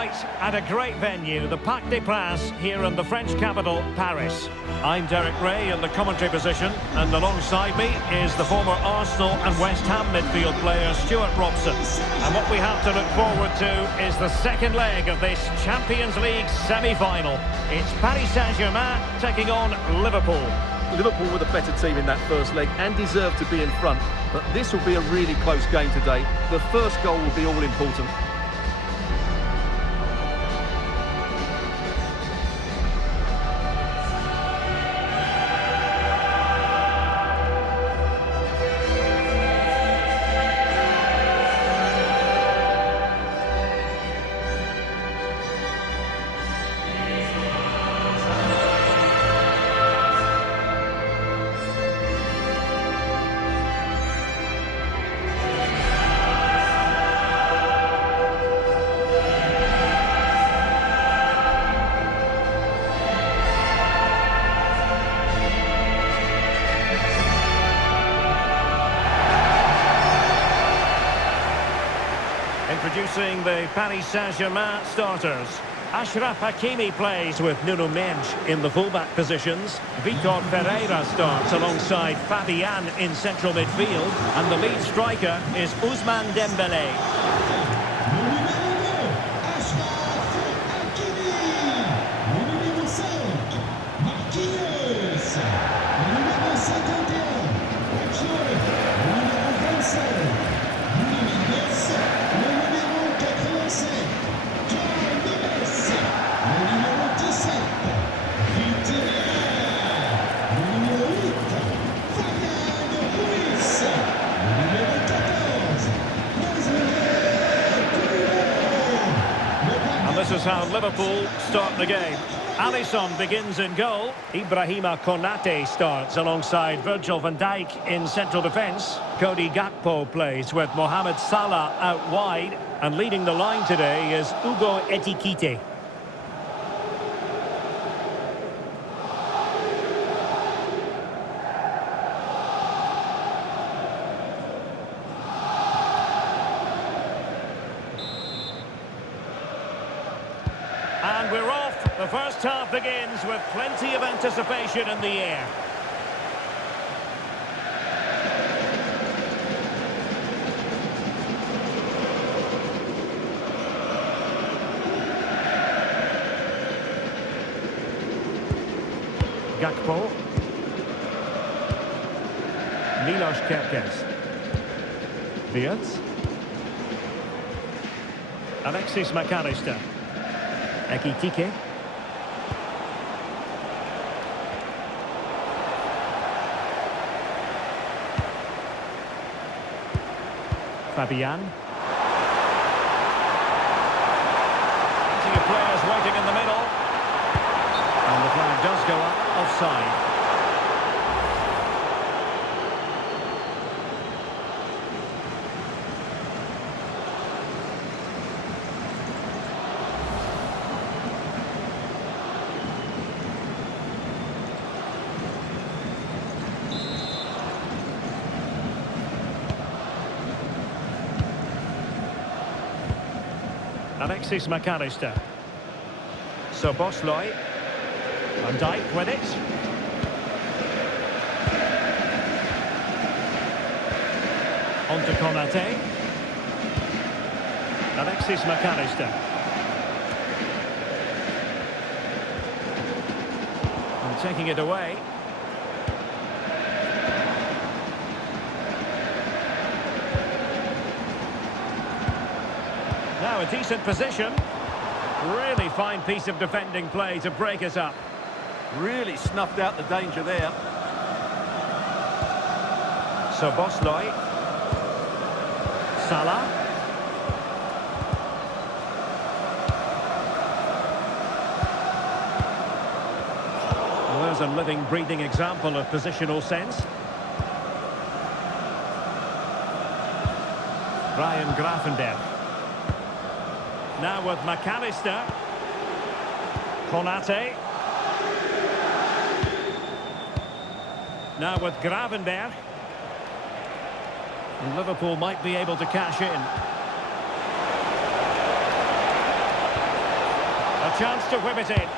At a great venue, the Parc des Princes here in the French capital, Paris. I'm Derek Ray in the commentary position, and alongside me is the former Arsenal and West Ham midfield player Stuart Robson. And what we have to look forward to is the second leg of this Champions League semi-final. It's Paris Saint-Germain taking on Liverpool. Liverpool were the better team in that first leg and deserved to be in front, but this will be a really close game today. The first goal will be all important. Introducing the Paris Saint-Germain starters. Achraf Hakimi plays with Nuno Mendes in the fullback positions. Vitor Pereira starts alongside Fabian in central midfield. And the lead striker is Ousmane Dembélé. This is how Liverpool start the game. Alisson begins in goal. Ibrahima Konate starts alongside Virgil van Dijk in central defence. Cody Gakpo plays with Mohamed Salah out wide. And leading the line today is Hugo Ekitike. And we're off. The first half begins with plenty of anticipation in the air. Gakpo. Milos Kerkez. Wirtz. Alexis McAllister. Ekitike. Fabian. Plenty of players waiting in the middle. And the flag does go up, offside. Alexis McAllister. So Bosley. Van Dijk with it. On to Konate. Alexis McAllister. And taking it away. Now a decent position. Really fine piece of defending play to break us up. Really snuffed out the danger there. So Bosley. Salah. Well, there's a living, breathing example of positional sense. Ryan Gravenberch. Now with McAllister. Konate. Now with Gravenberch. And Liverpool might be able to cash in. chance to whip it in.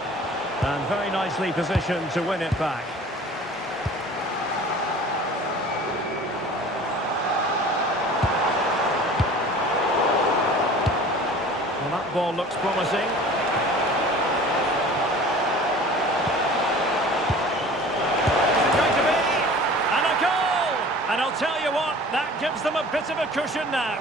And very nicely positioned to win it back. Well, that ball looks promising. Is it going to be? And a goal! And I'll tell you what, that gives them a bit of a cushion now.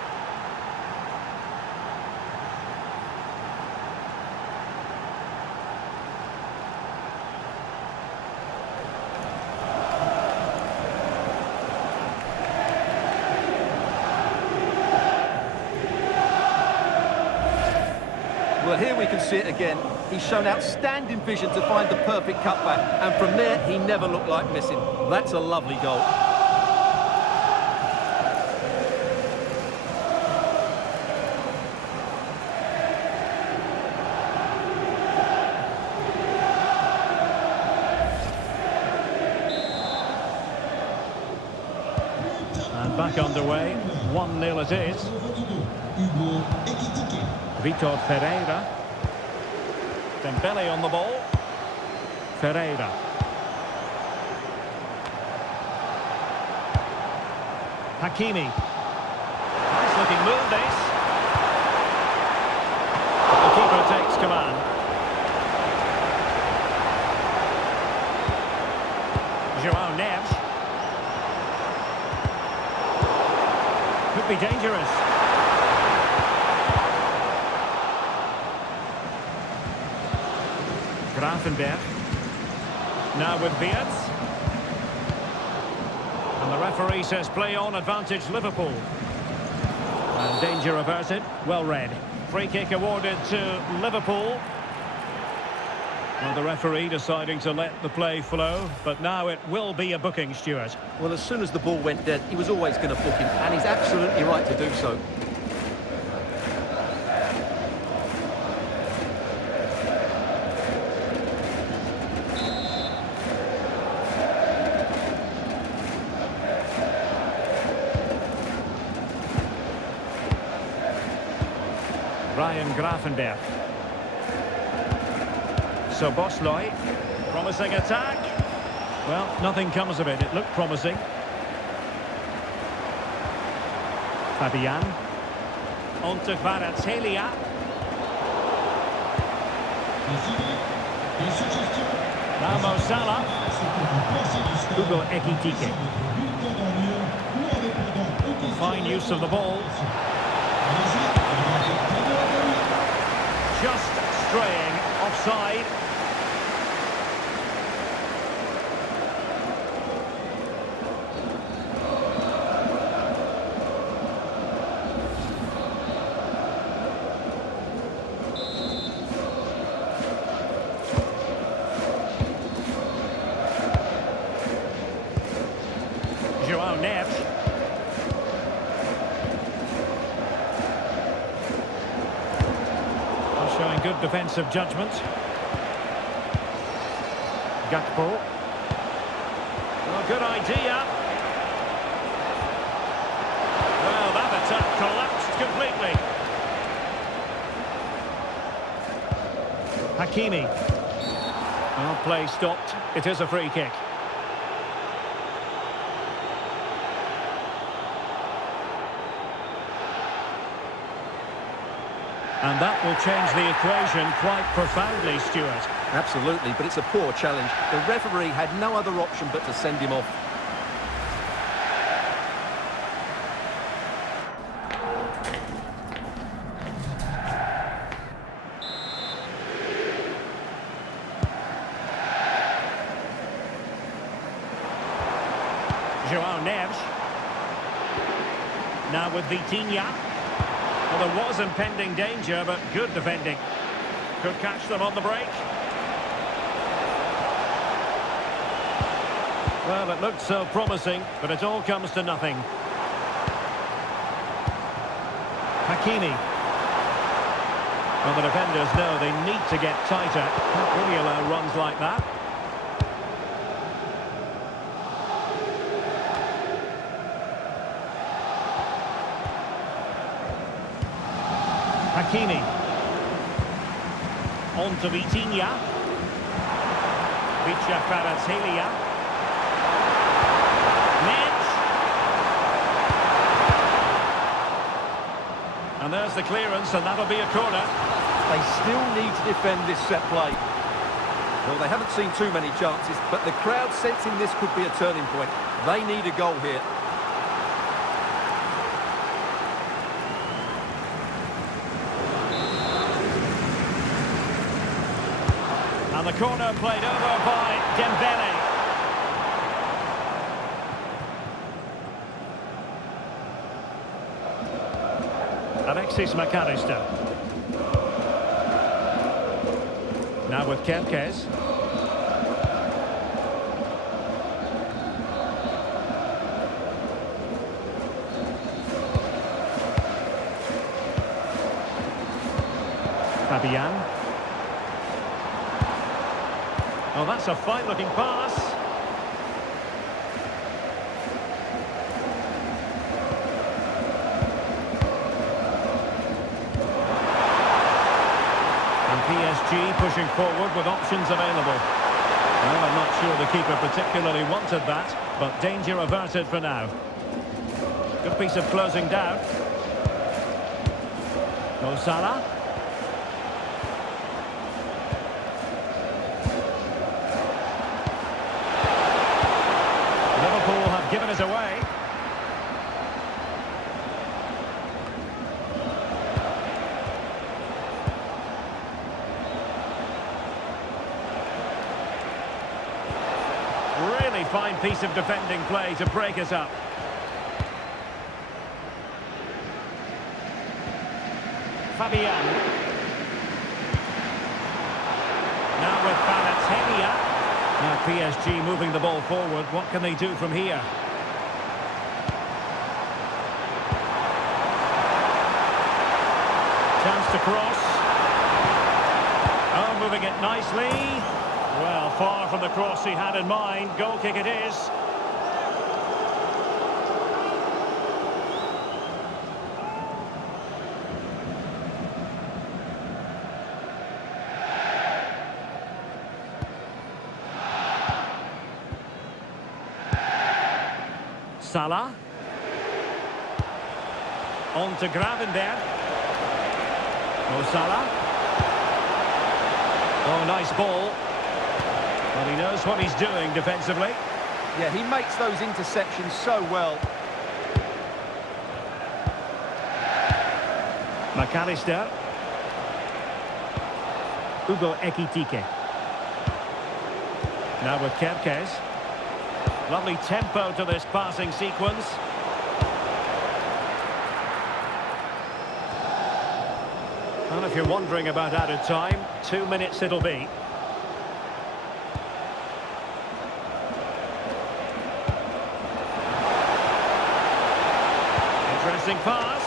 Well, here we can see it again. He's shown outstanding vision to find the perfect cutback, and from there, he never looked like missing. That's a lovely goal. And back underway, 1-0 it is. Vitor Ferreira. Dembele on the ball. Ferreira. Hakimi. Nice looking move this. The keeper takes command. João Neves. Could be dangerous. Grafenberg. Now with Beats. And the referee says play on, advantage Liverpool. And danger averted, well read. Free kick awarded to Liverpool. And the referee deciding to let the play flow, but now it will be a booking, Stuart. Well, as soon as the ball went dead, he was always going to book him, and he's absolutely right to do so. Ryan Grafenberg. So Bosloy, promising attack. Well, nothing comes of it. It looked promising. Fabian. On to Kvaratskhelia. Now Mo Salah. Hugo Ekitike. Fine use of the ball. Just straying offside. João Neves. Showing good defensive judgment. Gakpo. Well, good idea. Well, that attack collapsed completely. Hakimi. Well, play stopped. It is a free kick. And that will change the equation quite profoundly, Stuart. Absolutely, but it's a poor challenge. The referee had no other option but to send him off. João Neves. Now with Vitinha. Well, there was impending danger, but good defending. Could catch them on the break. Well, it looked so promising, but it all comes to nothing. Hakimi. Well, the defenders know they need to get tighter. Can't really allow runs like that. Hakimi. On to Vitinha. Kvaratskhelia. Nedge. And there's the clearance, and that'll be a corner. They still need to defend this set play. Well, they haven't seen too many chances, but the crowd sensing this could be a turning point. They need a goal here. And the corner played over by Dembele. Alexis McAllister. Now with Kerkez. Fabian. Oh, that's a fine-looking pass. And PSG pushing forward with options available. Well, I'm not sure the keeper particularly wanted that, but danger averted for now. Good piece of closing down. Mo Salah. Liverpool have given it away. Really fine piece of defending play to break us up. Fabian. Now with Kvaratskhelia. Now PSG moving the ball forward. What can they do from here? Chance to cross. Oh, moving it nicely. Well, far from the cross he had in mind. Goal kick it is. Salah. On to Gravenberg. Mo Salah. Oh, nice ball. Well, he knows what he's doing defensively. Yeah, he makes those interceptions so well. McAllister. Hugo Ekitike. Now with Kerkez. Lovely tempo to this passing sequence. And if you're wondering about added time, 2 minutes it'll be. Interesting pass.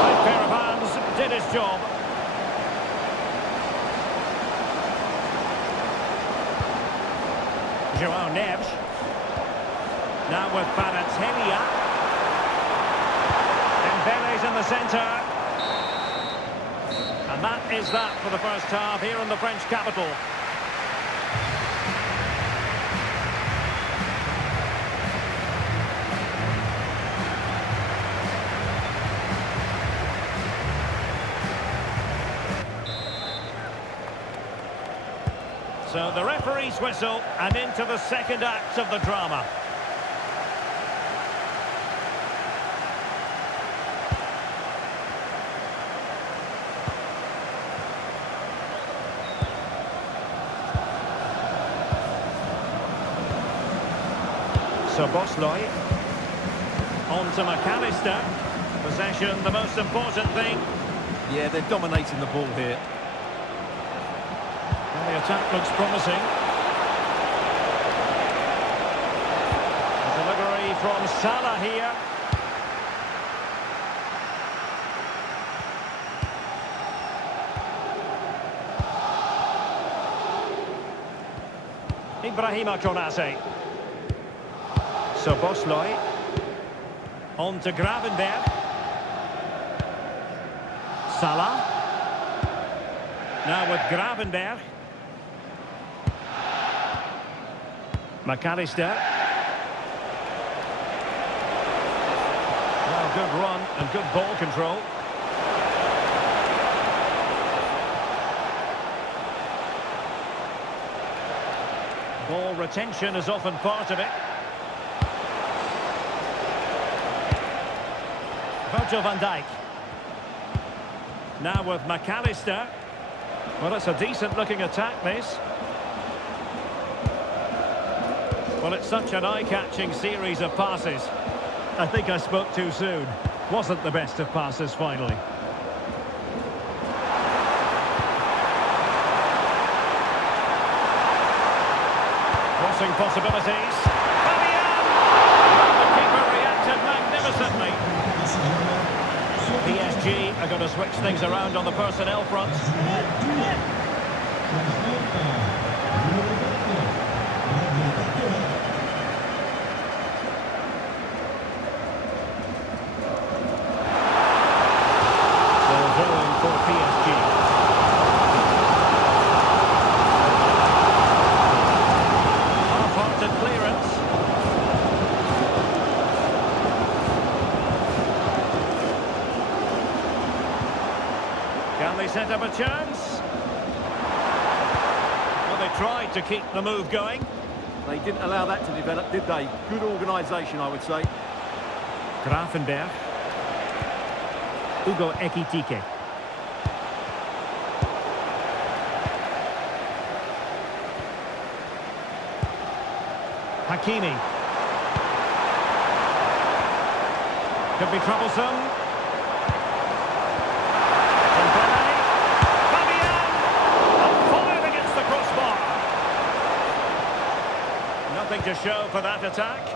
Slight pair of hands, did his job. João Neves. Now with Kvaratskhelia. Dembele's in the centre. And that is that for the first half here in the French capital. So the referee's whistle and into the second act of the drama. So Bosley. On to McAllister. Possession, the most important thing. Yeah, they're dominating the ball here. Well, the attack looks promising. A delivery from Salah here. Ibrahima Konate. So Bosley. On to Gravenberg. Salah. Now with Gravenberg. McAllister. Well, good run and good ball control. Ball retention is often part of it. Virgil van Dijk. Now with McAllister. Well, it's a decent-looking attack, this. Well, it's such an eye-catching series of passes. I think I spoke too soon. Wasn't the best of passes, finally. Crossing possibilities. Fabian! The keeper reacted magnificently. PSG are going to switch things around on the personnel front. Can they set up a chance? Well, they tried to keep the move going. They didn't allow that to develop, did they? Good organisation, I would say. Gravenberg. Hugo Ekitike. Hakimi. Could be troublesome. Nothing to show for that attack.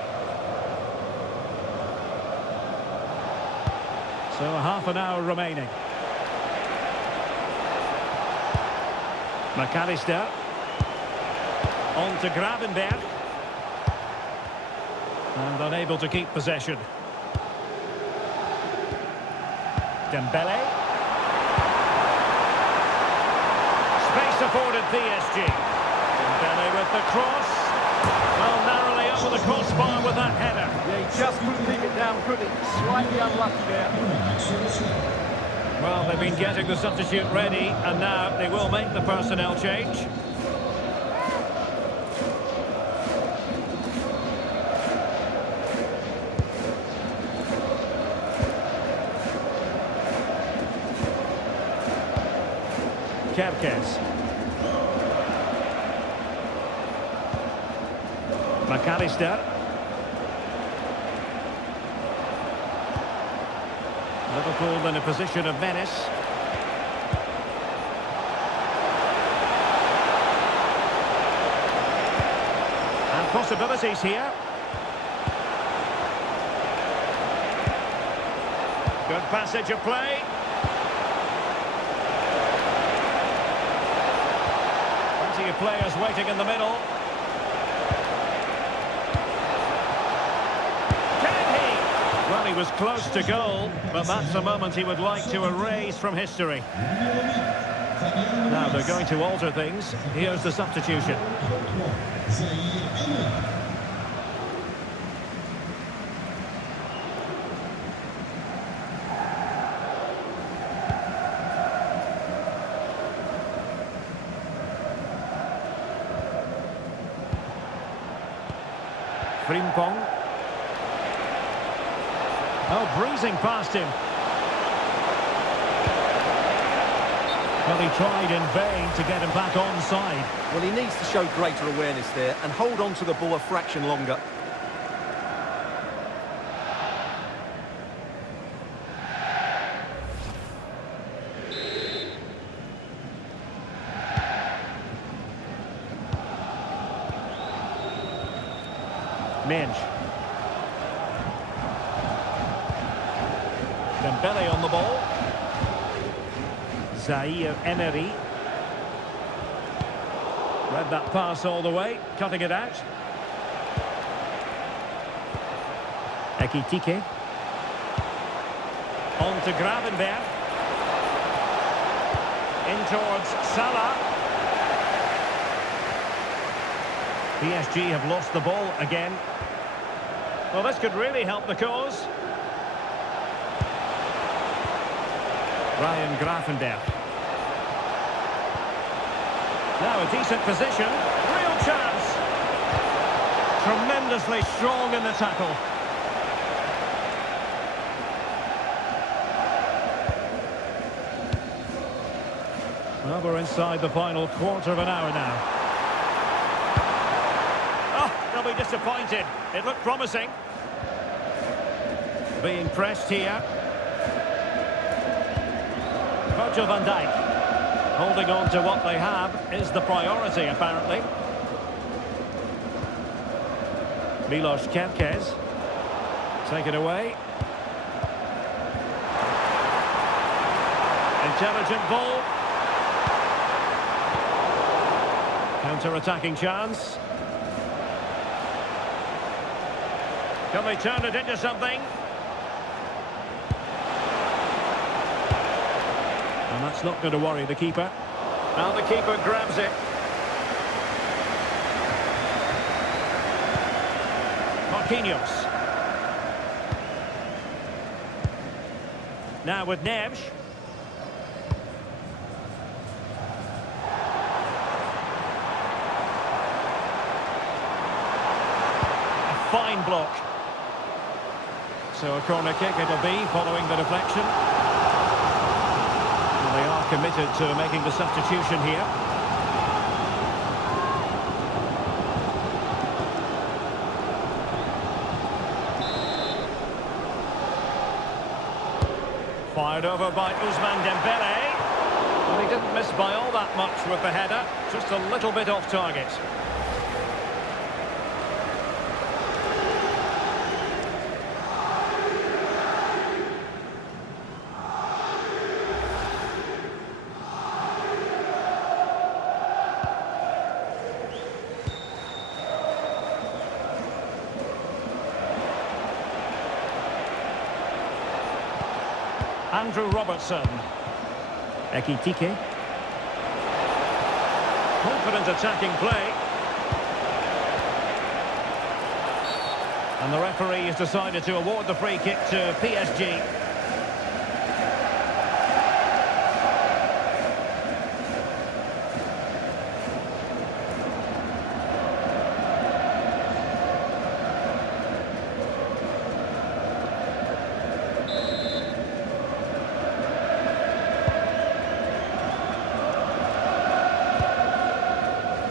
So half an hour remaining. McAllister. On to Gravenberg. And unable to keep possession. Dembele. Space afforded PSG. Dembele with the cross. Well, narrowly over the crossbar with that header. Yeah, he just couldn't keep it down, could he? Slightly unlucky there. Well, they've been getting the substitute ready, and now they will make the personnel change. Kerkez. McAllister. Liverpool in a position of menace. And possibilities here. Good passage of play. Plenty of players waiting in the middle. Well, he was close to goal, but that's a moment he would like to erase from history. Now they're going to alter things. Here's the substitution. Frimpong. Oh, breezing past him. Well, he tried in vain to get him back onside. Well, he needs to show greater awareness there and hold on to the ball a fraction longer. Minge. Dembele on the ball. Zaire Emery. Read that pass all the way, cutting it out. Ekitike. On to Gravenberg. In towards Salah. PSG have lost the ball again. Well, this could really help the cause. Ryan Gravenberch. Now a decent position. Real chance. Tremendously strong in the tackle. Well, we're inside the final quarter of an hour now. Oh, they'll be disappointed. It looked promising. Being pressed here. Virgil van Dijk. Holding on to what they have is the priority, apparently. Milos Kerkez. Take it away. Intelligent ball. Counter-attacking chance. Can they turn it into something? And that's not going to worry the keeper. Now the keeper grabs it. Marquinhos. Now with Neves. Fine block. So a corner kick it'll be following the deflection. And they are committed to making the substitution here. Fired over by Ousmane Dembele. Well, he didn't miss by all that much with the header. Just a little bit off target. Andrew Robertson. Ekitike. Confident attacking play. And the referee has decided to award the free kick to PSG.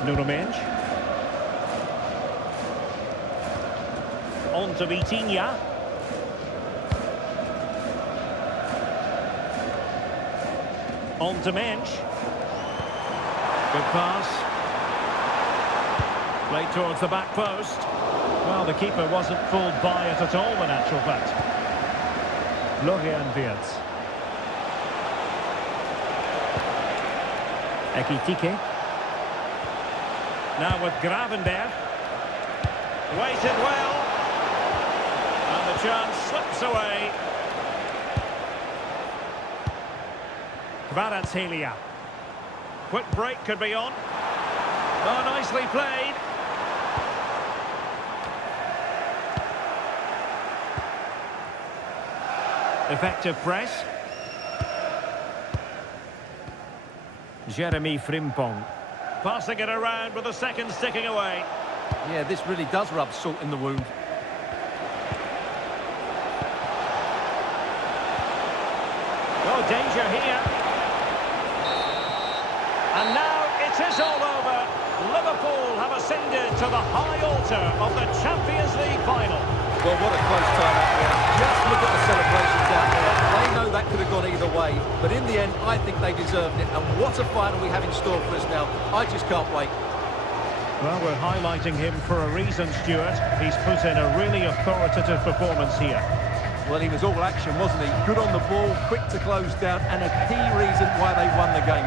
Nuno Mendes. On to Vitinha. On to Mendes. Good pass. Played towards the back post. Well, the keeper wasn't fooled by it at all, in actual fact. Florian Wirtz. Ekitike. Now with Gravenberch. Waited well. And the chance slips away. Kvaratskhelia. Quick break could be on. Oh, nicely played. Effective press. Jeremy Frimpong. Passing it around with the seconds ticking away. Yeah, this really does rub salt in the wound. Oh, danger here. And now it is all over. Liverpool have ascended to the high altar of the Champions League final. Well, what a close tie that was. Just look at the celebrations out there. They know that could have gone either way. But in the end, I think they deserved it. And what a final we have in store for us now. I just can't wait. Well, we're highlighting him for a reason, Stuart. He's put in a really authoritative performance here. Well, he was all action, wasn't he? Good on the ball, quick to close down, and a key reason why they won the game.